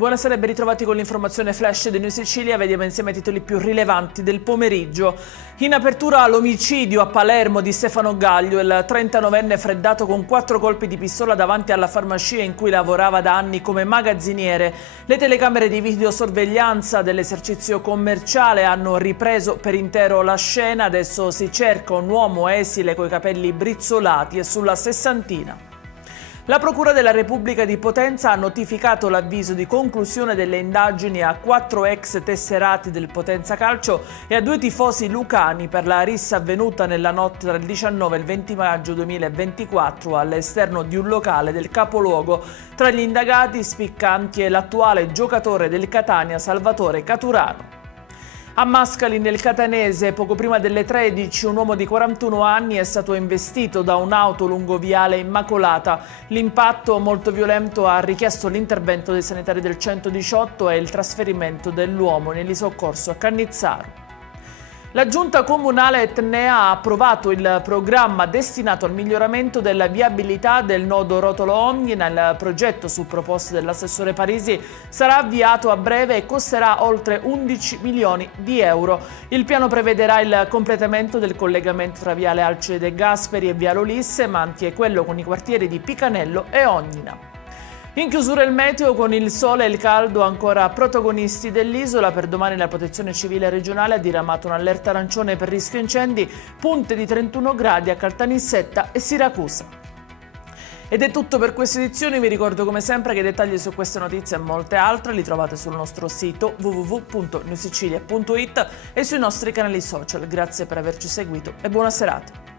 Buonasera e ben ritrovati con l'informazione flash di New Sicilia. Vediamo insieme i titoli più rilevanti del pomeriggio. In apertura l'omicidio a Palermo di Stefano Gaglio, il 39enne freddato con 4 colpi di pistola davanti alla farmacia in cui lavorava da anni come magazziniere. Le telecamere di videosorveglianza dell'esercizio commerciale hanno ripreso per intero la scena. Adesso si cerca un uomo esile coi capelli brizzolati e sulla sessantina. La Procura della Repubblica di Potenza ha notificato l'avviso di conclusione delle indagini a 4 ex tesserati del Potenza Calcio e a 2 tifosi lucani per la rissa avvenuta nella notte tra il 19 e il 20 maggio 2024 all'esterno di un locale del capoluogo. Tra gli indagati spiccanti è l'attuale giocatore del Catania Salvatore Caturano. A Mascali, nel Catanese, poco prima delle 13, un uomo di 41 anni è stato investito da un'auto lungo viale Immacolata. L'impatto molto violento ha richiesto l'intervento dei sanitari del 118 e il trasferimento dell'uomo nell'isoccorso a Cannizzaro. La Giunta Comunale etnea ha approvato il programma destinato al miglioramento della viabilità del nodo Rotolo-Omnina. Il progetto, su proposta dell'assessore Parisi, sarà avviato a breve e costerà oltre 11 milioni di euro. Il piano prevederà il completamento del collegamento tra Viale Alcide Gasperi e Viale Ulisse, ma anche quello con i quartieri di Picanello e Ognina. In chiusura il meteo, con il sole e il caldo ancora protagonisti dell'isola. Per domani la Protezione Civile regionale ha diramato un'allerta arancione per rischio incendi, punte di 31 gradi a Caltanissetta e Siracusa. Ed è tutto per questa edizione. Vi ricordo come sempre che i dettagli su queste notizie e molte altre li trovate sul nostro sito www.newsicilia.it e sui nostri canali social. Grazie per averci seguito e buona serata.